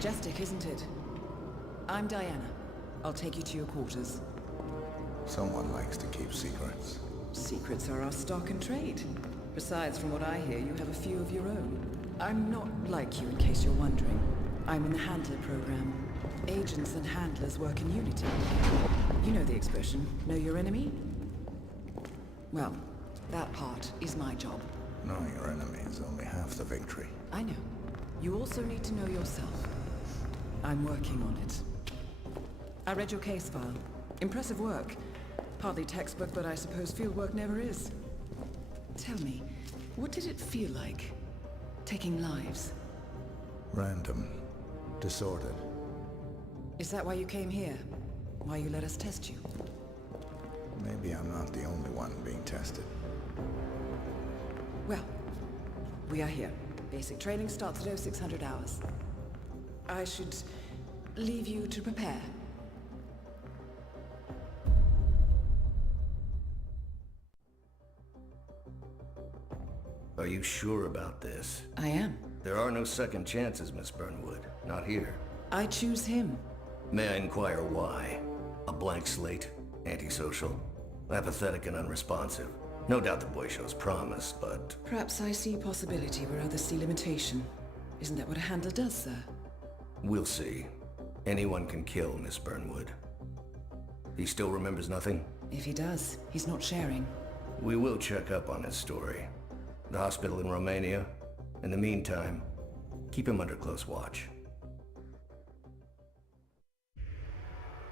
Majestic, isn't it? I'm Diana. I'll take you to your quarters. Someone likes to keep secrets. Secrets are our stock and trade. Besides, from what I hear, you have a few of your own. I'm not like you, in case you're wondering. I'm in the Handler program. Agents and handlers work in unity. You know the expression, know your enemy? Well, that part is my job. Knowing your enemy is only half the victory. I know. You also need to know yourself. I'm working on it. I read your case file. Impressive work. Partly textbook, but I suppose field work never is. Tell me, what did it feel like, taking lives? Random. Disordered. Is that why you came here? Why you let us test you? Maybe I'm not the only one being tested. Well, we are here. Basic training starts at 0600 hours. I should leave you to prepare. Are you sure about this? I am. There are no second chances, Miss Burnwood. Not here. I choose him. May I inquire why? A blank slate? Antisocial? Apathetic and unresponsive? No doubt the boy shows promise, but... Perhaps I see possibility where others see limitation. Isn't that what a handler does, sir? We'll see. Anyone can kill Miss Burnwood. He still remembers nothing? If he does, he's not sharing. We will check up on his story. The hospital in Romania. In the meantime, keep him under close watch.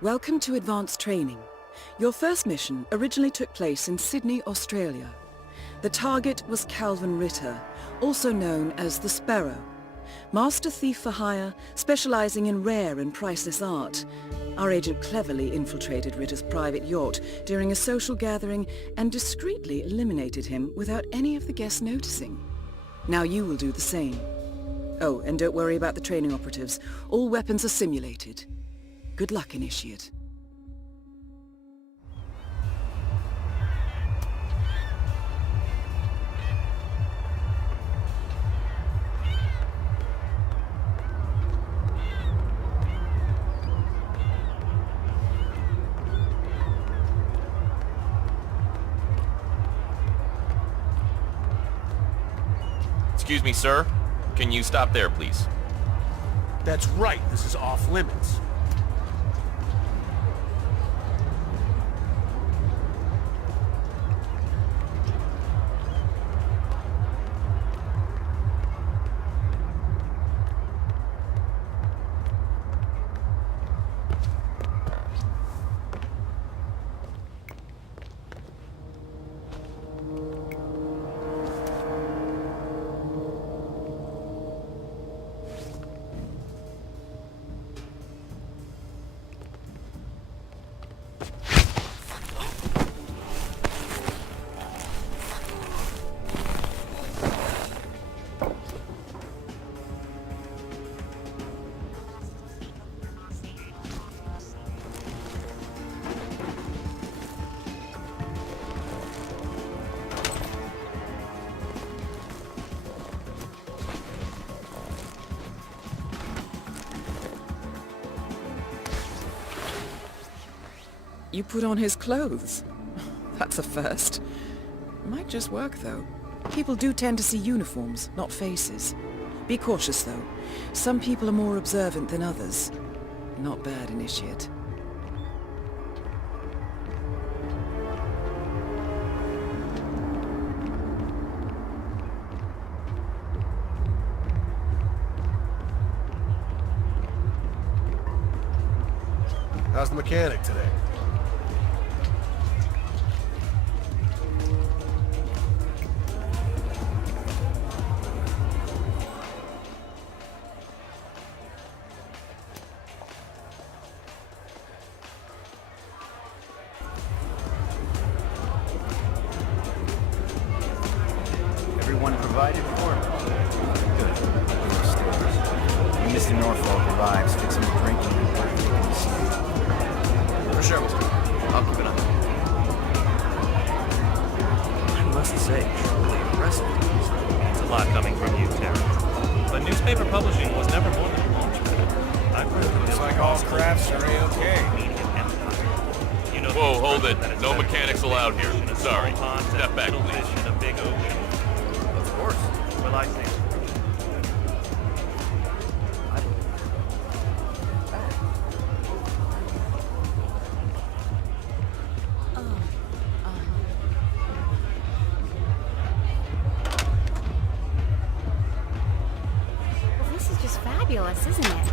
Welcome to advanced training. Your first mission originally took place in Sydney, Australia. The target was Calvin Ritter, also known as the Sparrow. Master thief for hire, specializing in rare and priceless art. Our agent cleverly infiltrated Ritter's private yacht during a social gathering and discreetly eliminated him without any of the guests noticing. Now you will do the same. Oh, and don't worry about the training operatives. All weapons are simulated. Good luck, Initiate. Excuse me, sir. Can you stop there, please? That's right, this is off limits. You put on his clothes. That's a first. Might just work, though. People do tend to see uniforms, not faces. Be cautious, though. Some people are more observant than others. Not bad, Initiate. How's the mechanic today? Everyone provided for? Good. Mr. Norfolk arrives, fixing the drinking and For sure, Mr. I'll keep it up. I must say, truly impressive. It's a lot coming from you, Terry. But newspaper publishing was never more than a launch pad. all crafts are A-okay. Whoa, hold it. No mechanics allowed here. Sorry. Step back, please. In a big ocean. Of course. Well, I think. Well, this is just fabulous, isn't it?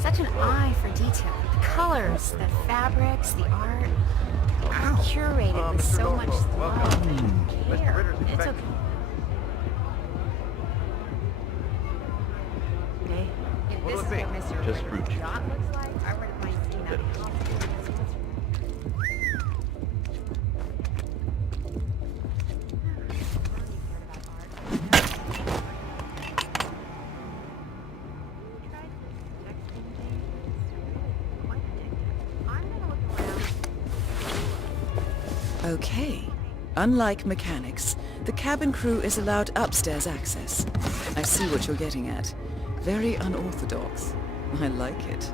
Such an eye for detail. The colors, the fabrics, the art. Curated with so much love and care. It's okay. Okay. If this is what Mr. Just Ritter's fruit juice. yacht looks like, I wouldn't mind seeing that. Okay. Unlike mechanics, the cabin crew is allowed upstairs access. I see what you're getting at. Very unorthodox. I like it.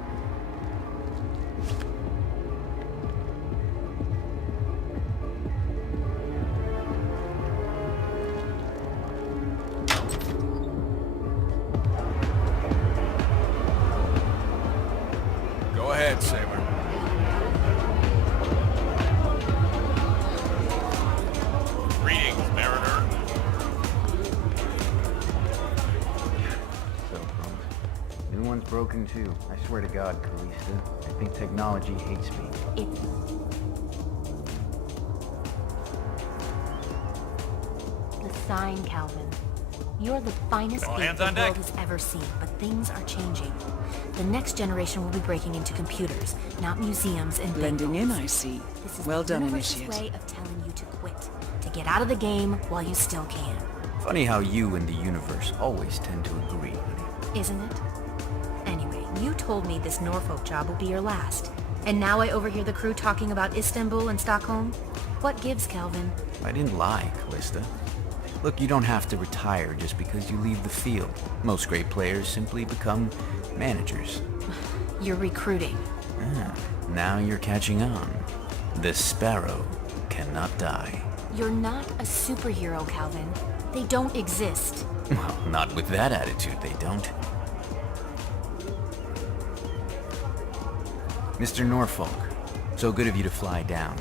Go ahead, Saber. Greetings, Mariner. So, new one's broken too. I swear to God, Calista. I think technology hates me. It's the sign, Calvin. You're the finest All being hands the on world deck. has ever seen, but things are changing. The next generation will be breaking into computers, not museums and Blending in, bank I see. This is Well the done, universe's Initiate. way of telling you to quit, to get out of the game while you still can. Funny how you and the universe always tend to agree, honey. Isn't it? Anyway, you told me this Norfolk job will be your last. And now I overhear the crew talking about Istanbul and Stockholm? What gives, Calvin? I didn't lie, Calista. Look, you don't have to retire just because you leave the field. Most great players simply become managers. You're recruiting. Ah, now you're catching on. The sparrow cannot die. You're not a superhero, Calvin. They don't exist. Well, not with that attitude, they don't. Mr. Norfolk, so good of you to fly down.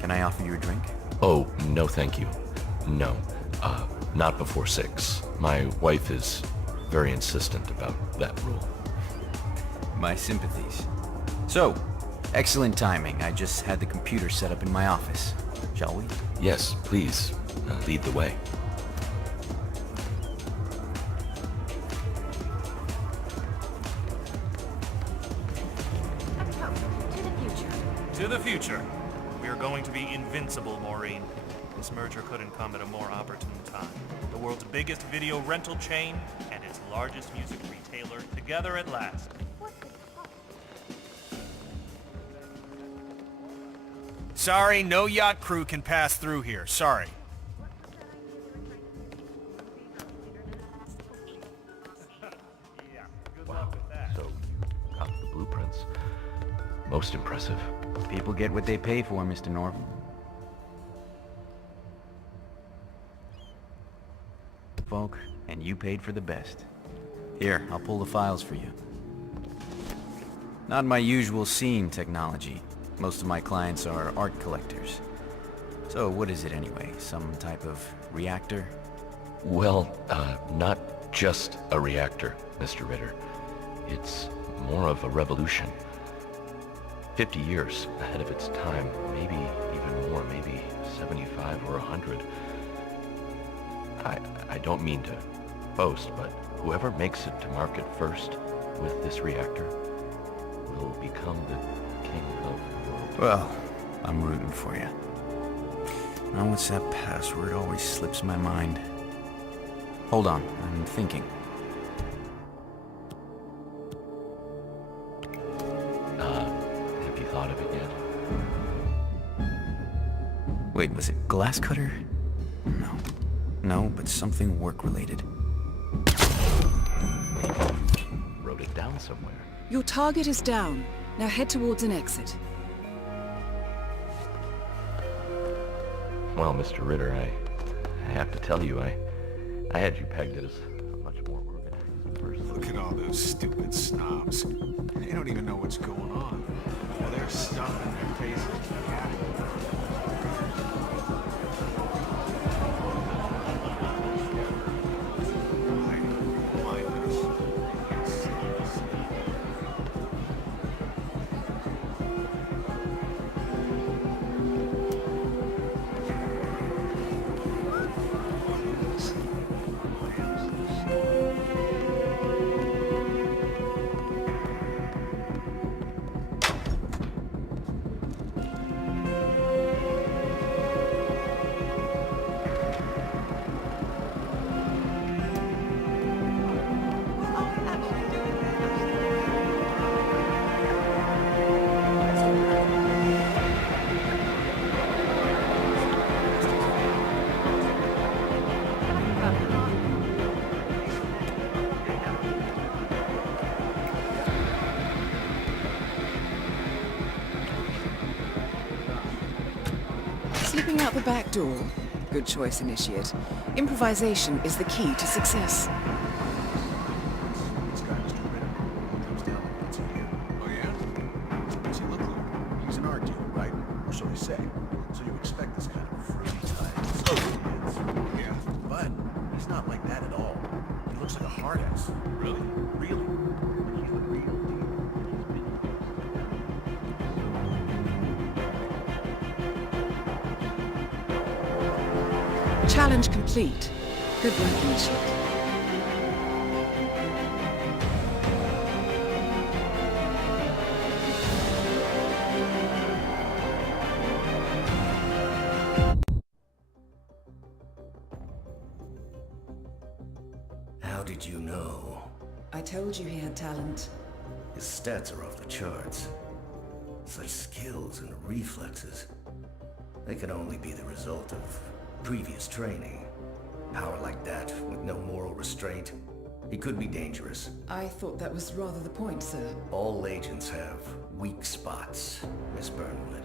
Can I offer you a drink? Oh, no thank you. No. Not before 6. My wife is very insistent about that rule. My sympathies. So, excellent timing. I just had the computer set up in my office. Shall we? Yes, please, lead the way. To the future. To the future. We are going to be invincible, Maureen. This merger couldn't come at a more opportune time. The world's biggest video rental chain and its largest music retailer together at last. Sorry, no yacht crew can pass through here. Sorry. So, got the blueprints. Most impressive. People get what they pay for, Mr. Norfolk. Folk, and you paid for the best. Here, I'll pull the files for you. Not my usual scene technology. Most of my clients are art collectors. So what is it anyway? Some type of reactor? Well, not just a reactor, Mr. Ritter. It's more of a revolution. 50 years ahead of its time, maybe even more, maybe 75 or 100. I don't mean to boast, but whoever makes it to market first with this reactor will become the king of the world. Well, I'm rooting for you. Now what's that password? Always slips my mind. Hold on, I'm thinking. Have you thought of it yet? Wait, was it glass cutter? No. No, but something work-related. Wrote it down somewhere. Your target is down. Now head towards an exit. Well, Mr. Ritter, I have to tell you, I had you pegged as a much more organized person. Look at all those stupid snobs. They don't even know what's going on. Well, they're stuffing their faces with cash. Slipping out the back door. Good choice, Initiate. Improvisation is the key to success. This guy, Mr. Ritter, comes down and puts in here. Oh, yeah? What's he look like? He's an art dealer, right? Or so they say. So you expect this kind of fruity type. Yeah, but he's not like that at all. He looks like a hard ass. Really? Really. Like he's the real deal. Challenge complete. Good work, Initiate. How did you know? I told you he had talent. His stats are off the charts. Such skills and reflexes. They can only be the result of previous training. Power like that, with no moral restraint, he could be dangerous. I thought that was rather the point, sir. All agents have weak spots, Miss Burnwood.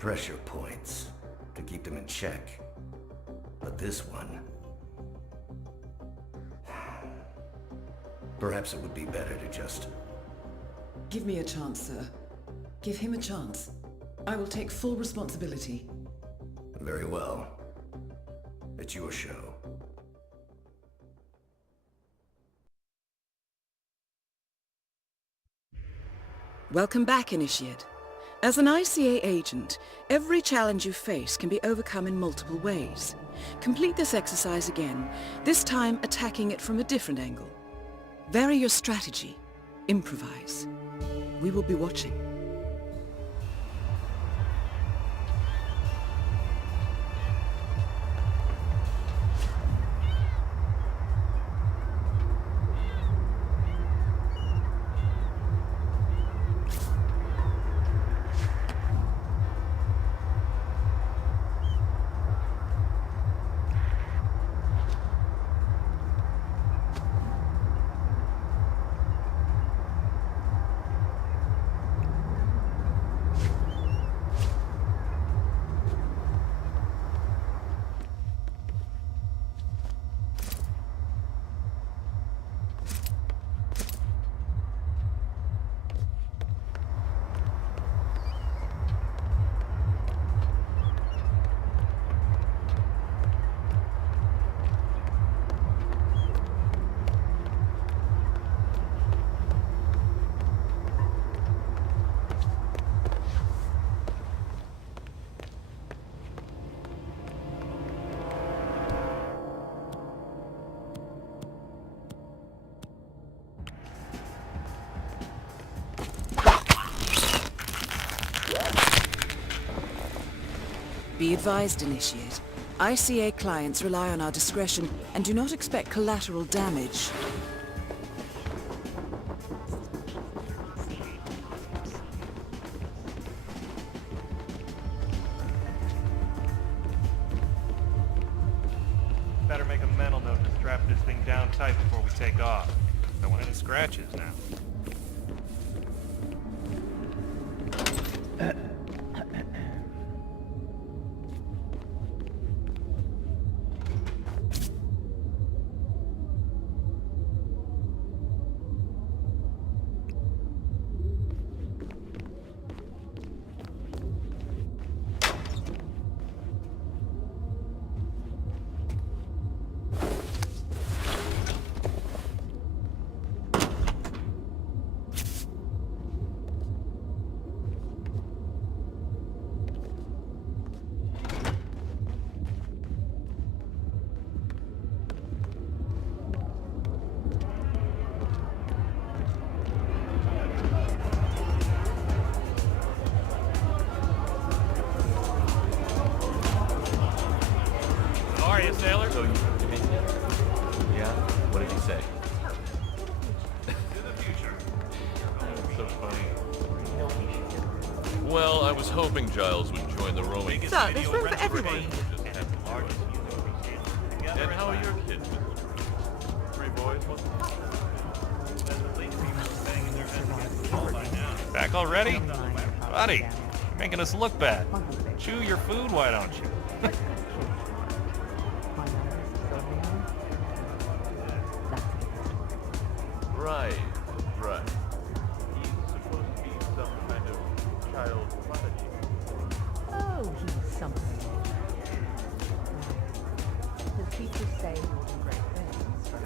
Pressure points to keep them in check. But this one... Perhaps it would be better to just... Give me a chance, sir. Give him a chance. I will take full responsibility. Very well. It's your show. Welcome back, Initiate. As an ICA agent, every challenge you face can be overcome in multiple ways. Complete this exercise again, this time attacking it from a different angle. Vary your strategy. Improvise. We will be watching. Be advised, Initiate. ICA clients rely on our discretion and do not expect collateral damage. Better make a mental note to strap this thing down tight before we take off. Don't want any scratches now. How are you, sailor? So, yeah? What did he say? To the future. So funny. Well, I was hoping Giles would join the rowing. Biggest So, video there's room for rental everyone. chain and its largest music retailer. Together And it's how are like- your kids? 3 boys? That's what leads people banging their heads against the wall by now. Back already? Buddy, you're making us look bad. Chew your food, why don't you? Right, right. He's supposed to be some kind of child prodigy. Oh, he's something. His teachers say he will do great things, but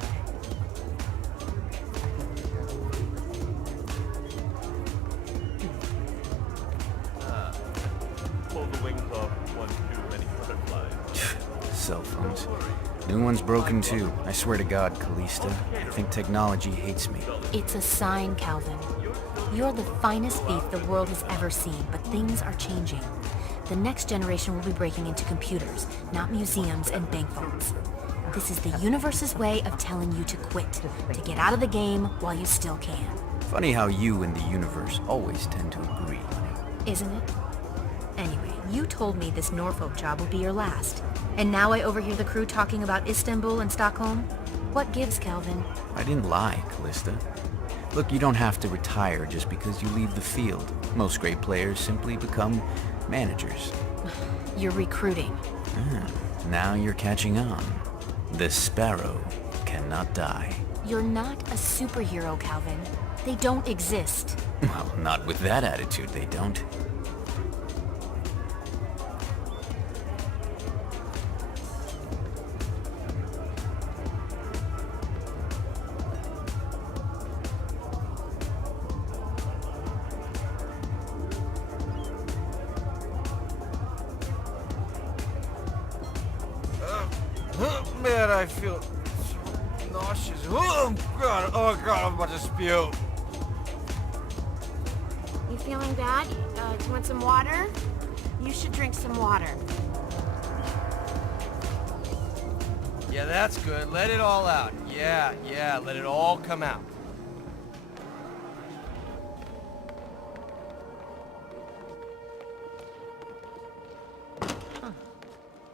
Pull the wings off one too many butterflies. Cell phones. New one's broken too. I swear to God, Callista. I think technology hates me. It's a sign, Calvin. You're the finest thief the world has ever seen, but things are changing. The next generation will be breaking into computers, not museums and bank vaults. This is the universe's way of telling you to quit, to get out of the game while you still can. Funny how you and the universe always tend to agree. Isn't it? Anyway, you told me this Norfolk job will be your last. And now I overhear the crew talking about Istanbul and Stockholm? What gives, Calvin? I didn't lie, Callista. Look, you don't have to retire just because you leave the field. Most great players simply become managers. You're recruiting. Now you're catching on. The sparrow cannot die. You're not a superhero, Calvin. They don't exist. Well, not with that attitude, they don't. Man, I feel nauseous. Oh God, I'm about to spew. You feeling bad? Do you want some water? You should drink some water. Yeah, that's good. Let it all out. Yeah, let it all come out.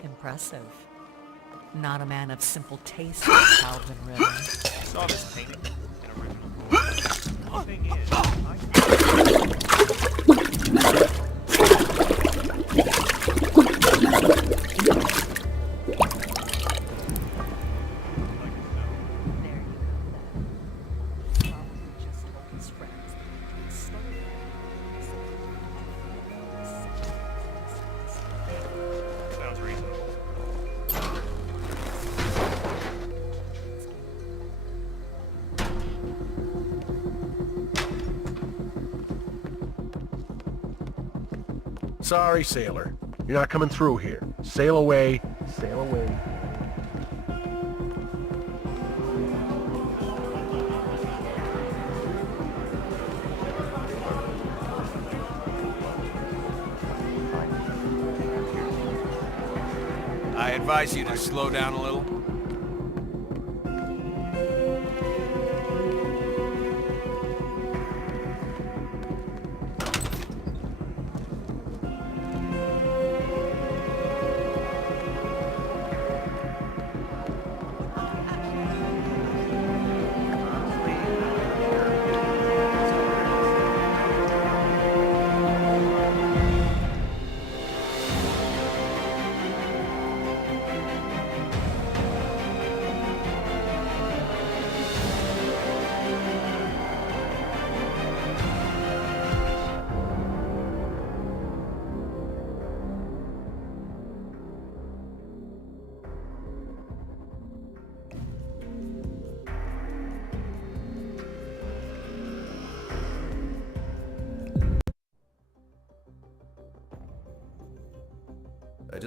impressive. Not a man of simple taste, Calvin Ritter. I saw this painting in original drawings. The thing is, There you go, then. Probably just told his friends that he stole sounds reasonable. Sorry, sailor. You're not coming through here. Sail away. Sail away. I advise you to slow down a little.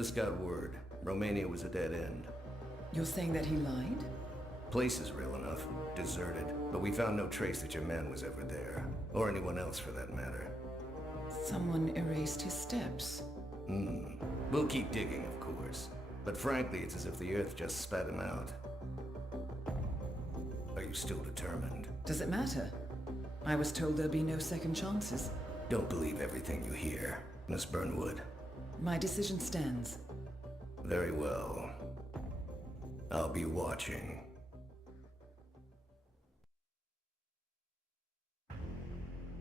just got word. Romania was a dead end. You're saying that he lied? Place is real enough. Deserted. But we found no trace that your man was ever there. Or anyone else for that matter. Someone erased his steps. We'll keep digging, of course. But frankly, it's as if the Earth just spat him out. Are you still determined? Does it matter? I was told there'd be no second chances. Don't believe everything you hear, Miss Burnwood. My decision stands. Very well. I'll be watching.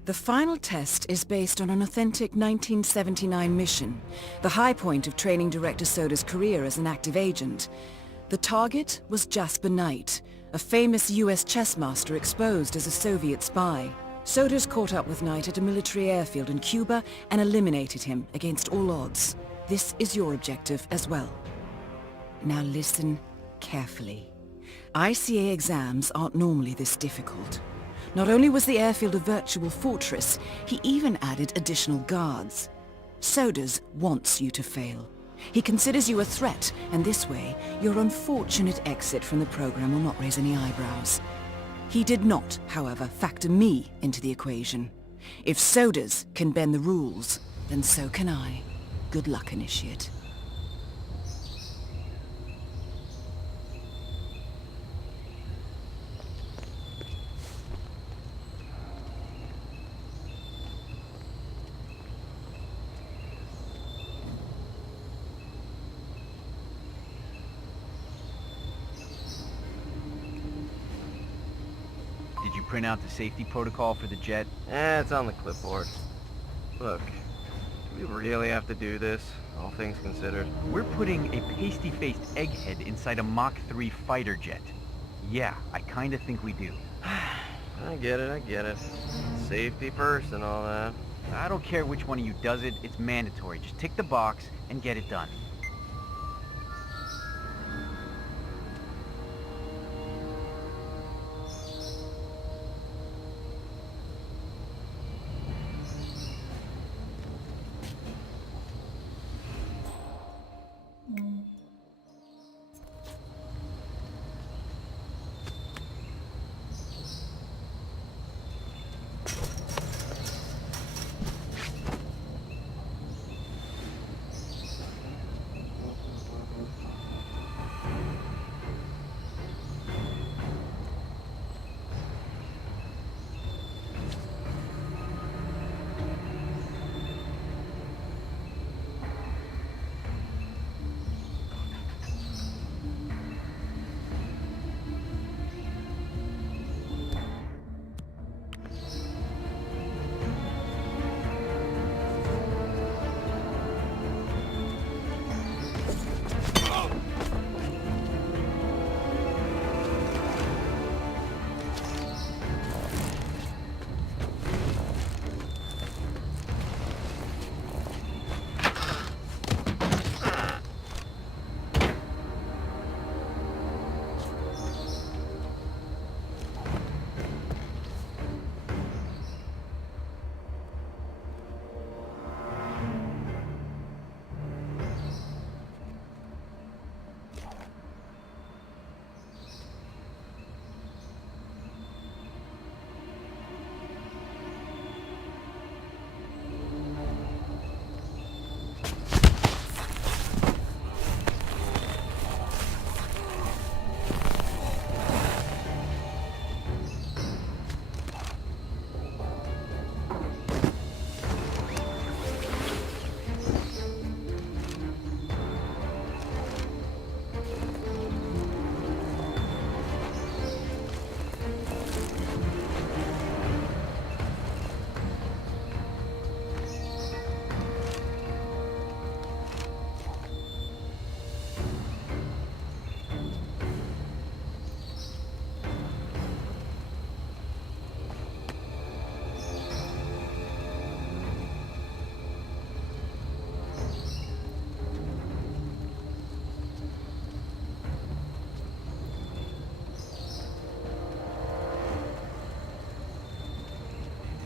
The final test is based on an authentic 1979 mission, the high point of training director Soda's career as an active agent. The target was Jasper Knight, a famous US chess master exposed as a Soviet spy. Soda's caught up with Knight at a military airfield in Cuba and eliminated him against all odds. This is your objective as well. Now listen carefully. ICA exams aren't normally this difficult. Not only was the airfield a virtual fortress, he even added additional guards. Sodas wants you to fail. He considers you a threat, and this way, your unfortunate exit from the program will not raise any eyebrows. He did not, however, factor me into the equation. If Sodas can bend the rules, then so can I. Good luck, Initiate. Did you print out the safety protocol for the jet? It's on the clipboard. Look, do we really have to do this, all things considered? We're putting a pasty-faced egghead inside a Mach 3 fighter jet. Yeah, I kinda think we do. I get it. Safety first and all that. I don't care which one of you does it, it's mandatory. Just tick the box and get it done.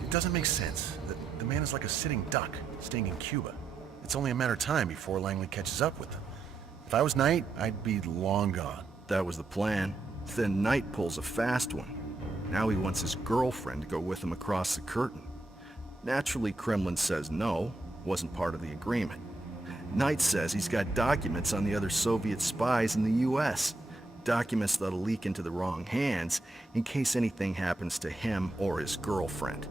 It doesn't make sense. The man is like a sitting duck, staying in Cuba. It's only a matter of time before Langley catches up with them. If I was Knight, I'd be long gone. That was the plan. Then Knight pulls a fast one. Now he wants his girlfriend to go with him across the curtain. Naturally, Kremlin says no, wasn't part of the agreement. Knight says he's got documents on the other Soviet spies in the US. Documents that'll leak into the wrong hands in case anything happens to him or his girlfriend.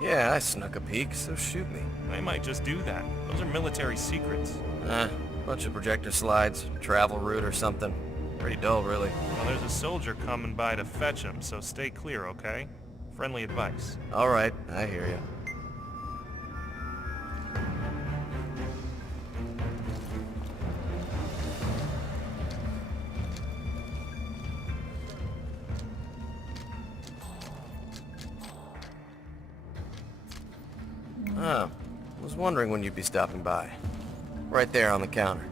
Yeah, I snuck a peek, so shoot me. They might just do that. Those are military secrets. Bunch of projector slides, travel route or something. Pretty dull, really. Well, there's a soldier coming by to fetch him, so stay clear, okay? Friendly advice. All right, I hear you. Was wondering when you'd be stopping by. Right there on the counter.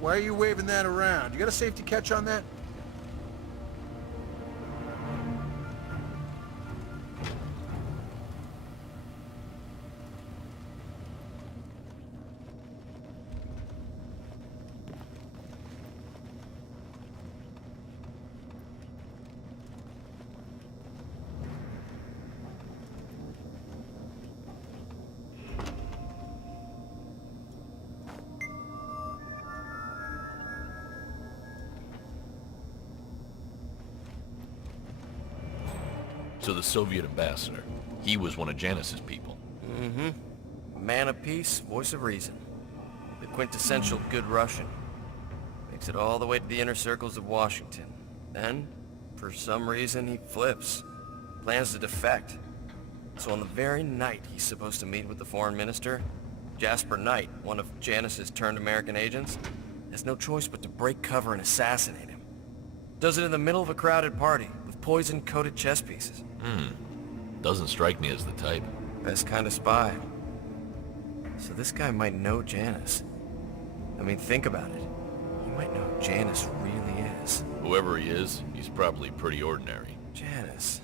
Why are you waving that around? You got a safety catch on that? So the Soviet ambassador, he was one of Janice's people. Mm-hmm. Man of peace, voice of reason. The quintessential good Russian. Makes it all the way to the inner circles of Washington. Then, for some reason, he flips. Plans to defect. So on the very night he's supposed to meet with the foreign minister, Jasper Knight, one of Janice's turned American agents, has no choice but to break cover and assassinate him. Does it in the middle of a crowded party, with poison-coated chess pieces. Doesn't strike me as the type. Best kind of spy. So this guy might know Janice. I mean, think about it. He might know who Janice really is. Whoever he is, he's probably pretty ordinary. Janice.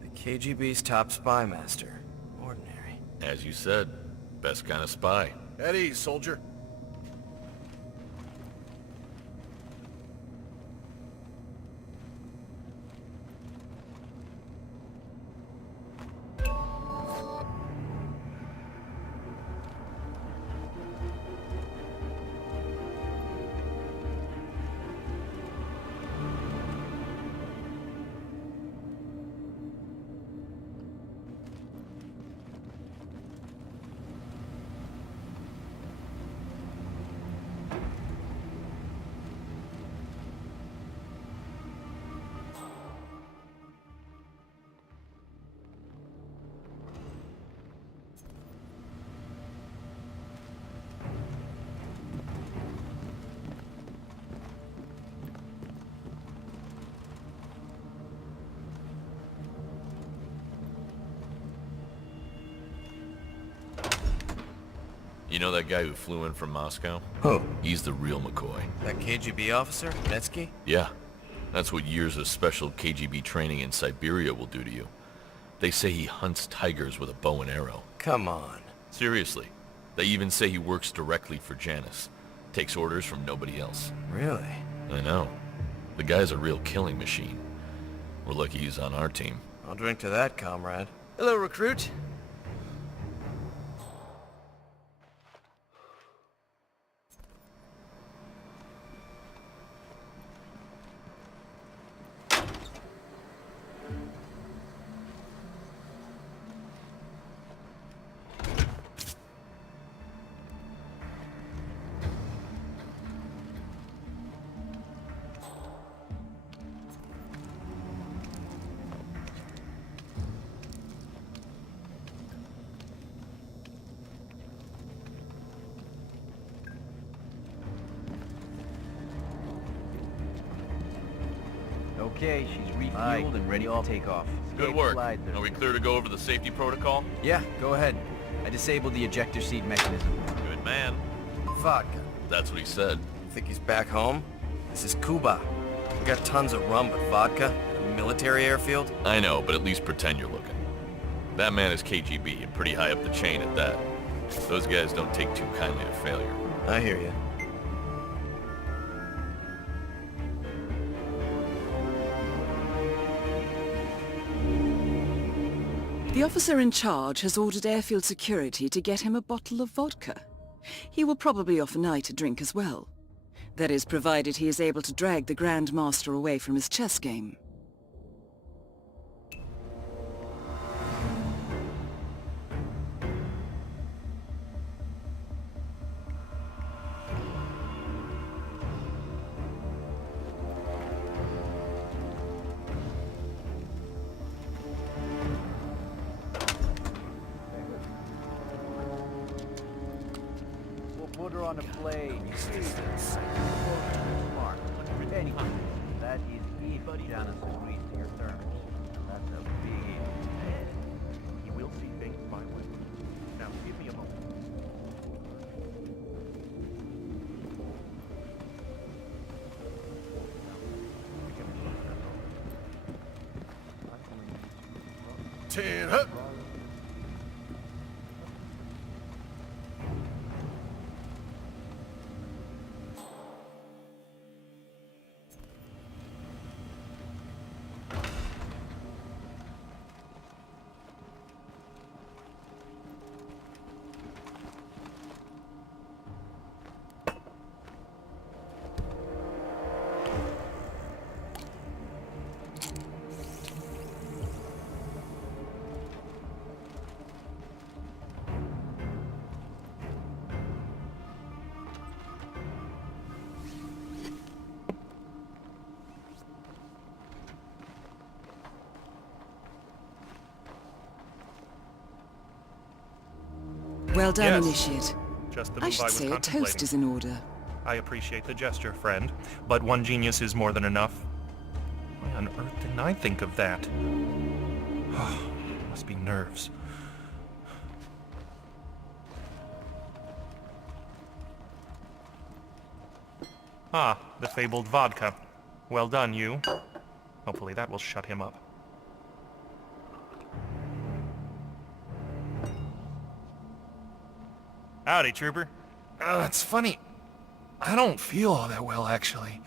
The KGB's top spy master. Ordinary. As you said, best kind of spy. At ease, soldier. You know that guy who flew in from Moscow? Who? He's the real McCoy. That KGB officer, Netsky? Yeah. That's what years of special KGB training in Siberia will do to you. They say he hunts tigers with a bow and arrow. Come on. Seriously. They even say he works directly for Janice. Takes orders from nobody else. Really? I know. The guy's a real killing machine. We're lucky he's on our team. I'll drink to that, comrade. Hello, recruit. Okay, she's refueled and ready to take off. Good work. Are we clear to go over the safety protocol? Yeah, go ahead. I disabled the ejector seat mechanism. Good man. Vodka. That's what he said. Think he's back home? This is Cuba. We got tons of rum, but vodka? Military airfield? I know, but at least pretend you're looking. That man is KGB and pretty high up the chain at that. Those guys don't take too kindly to failure. I hear you. The officer in charge has ordered airfield security to get him a bottle of vodka. He will probably offer Knight a drink as well. That is, provided he is able to drag the Grand Master away from his chess game. Put her on a plane. Smart. Anyway, that is if Janice agrees to your terms. That's a big if. You will see things my way. Now, give me a moment. Ten up. Well done, Yes. Initiate. Just the I move I should was say a toast contemplating. is in order. I appreciate the gesture, friend, but one genius is more than enough. Why on earth didn't I think of that? Must be nerves. Ah, the fabled vodka. Well done, you. Hopefully that will shut him up. Howdy, trooper. It's funny. I don't feel all that well, actually.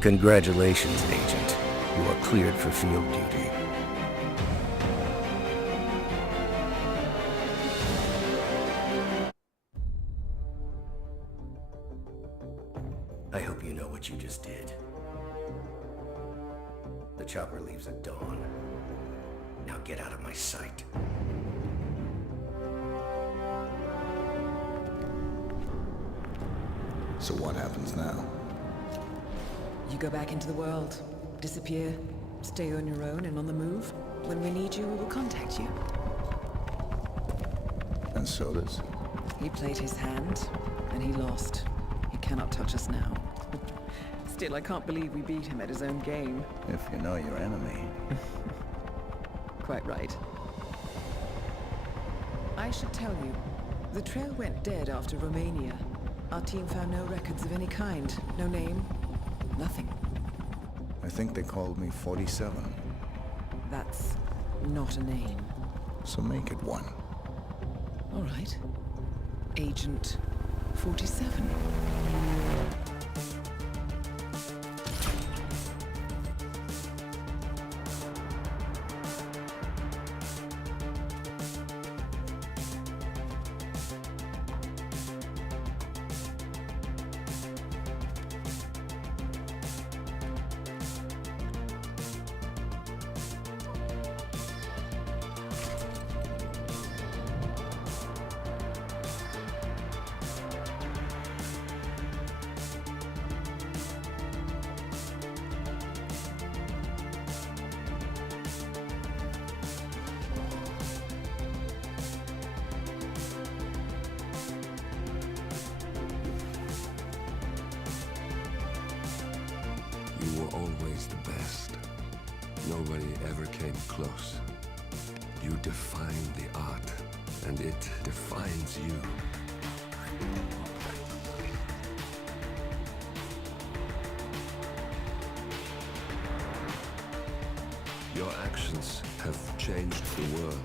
Congratulations, Agent. You are cleared for field duty. I hope you know what you just did. The chopper leaves at dawn. Now get out of my sight. So what happens now? You go back into the world, disappear, stay on your own and on the move. When we need you, we will contact you. And so does. He played his hand, and he lost. He cannot touch us now. Still, I can't believe we beat him at his own game. If you know your enemy. Quite right. I should tell you, the trail went dead after Romania. Our team found no records of any kind. No name. Nothing. I think they called me 47. That's not a name. So make it one. All right. Agent 47. You were always the best. Nobody ever came close. You define the art, and it defines you. Your actions have changed the world.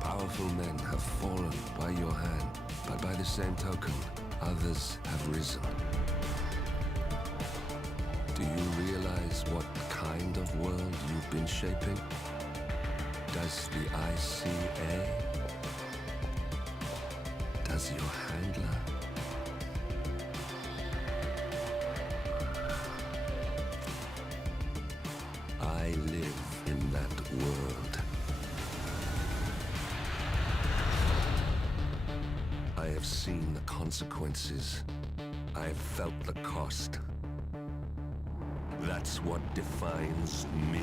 Powerful men have fallen by your hand, but by the same token, others have risen. Do you realize what kind of world you've been shaping? Does the ICA? Does your handler? I live in that world. I have seen the consequences. I have felt the cost. That's what defines me.